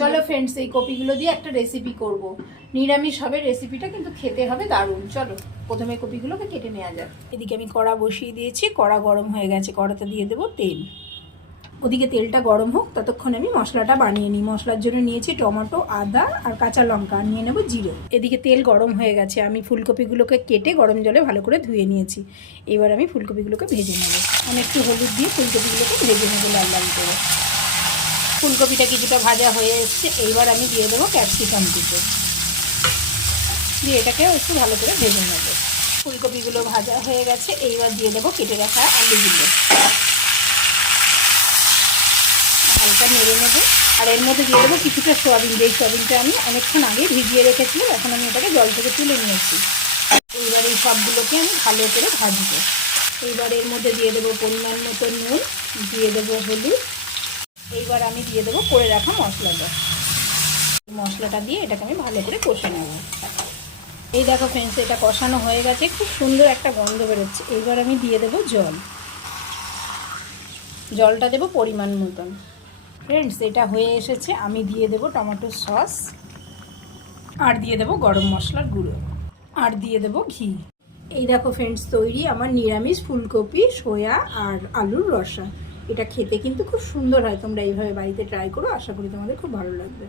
চলো ফ্রেন্ডস, এই কপিগুলো দিয়ে একটা রেসিপি করব। নিরামিষ হবে রেসিপিটা, কিন্তু খেতে হবে দারুণ। চলো প্রথমে কপিগুলোকে কেটে নেওয়া যাক। এদিকে আমি কড়া বসিয়ে দিয়েছি, কড়া গরম হয়ে গেছে, কড়াতে দিয়ে দেবো তেল। ওদিকে তেলটা গরম হোক, ততক্ষণ আমি মশলাটা বানিয়ে নিই। মশলার জন্য নিয়েছি টমেটো, আদা আর কাঁচা লঙ্কা, আর নিয়ে নেবো জিরে। এদিকে তেল গরম হয়ে গেছে, আমি ফুলকপিগুলোকে কেটে গরম জলে ভালো করে ধুয়ে নিয়েছি। এবার আমি ফুলকপিগুলোকে ভেজে নেবো। আমি একটু হলুদ দিয়ে ফুলকপিগুলোকে ভেজে নেবো লাল লাল করে। ফুলকপিটা কিছুটা ভাজা হয়ে এসছে, এইবার আমি দিয়ে দেবো ক্যাপসিকাম কুচি দিয়ে এটাকেও একটু ভালো করে ভেজে নেবো। ফুলকপিগুলো ভাজা হয়ে গেছে, এইবার দিয়ে দেবো কেটে রাখা আলুগুলো, হালকা নেড়ে নেবো। আর এর মধ্যে দিয়ে দেবো কিছুটা সোয়াবিন। যেই সোয়াবিনটা আমি অনেকক্ষণ আগে ভিজিয়ে রেখেছিলাম, এখন আমি এটাকে জল থেকে তুলে নিয়েছি। এইবার এই সবগুলোকে আমি ভালো করে ভাজবো। এইবার এর মধ্যে দিয়ে দেবো পরিমাণ মতো নুন, দিয়ে দেবো হলুদ। এইবার আমি দিয়ে দেবো করে রাখা মশলাটা। মশলাটা দিয়ে এটাকে আমি ভালো করে কষে নেব। এই দেখো ফ্রেন্ডস, এটা কষানো হয়ে গেছে, খুব সুন্দর একটা গন্ধ বেরোচ্ছে। এইবার আমি দিয়ে দেবো জল। জলটা দেবো পরিমাণ মতন। ফ্রেন্ডস, এটা হয়ে এসেছে, আমি দিয়ে দেবো টমেটো সস, আর দিয়ে দেবো গরম মশলার গুঁড়ো, আর দিয়ে দেবো ঘি। এই দেখো ফ্রেন্ডস, তৈরি আমার নিরামিষ ফুলকপি, সয়া আর আলুর রসা। এটা খেতে কিন্তু খুব সুন্দর হয়। তোমরা এইভাবে বাড়িতে ট্রাই করো, আশা করি তোমাদের খুব ভালো লাগবে।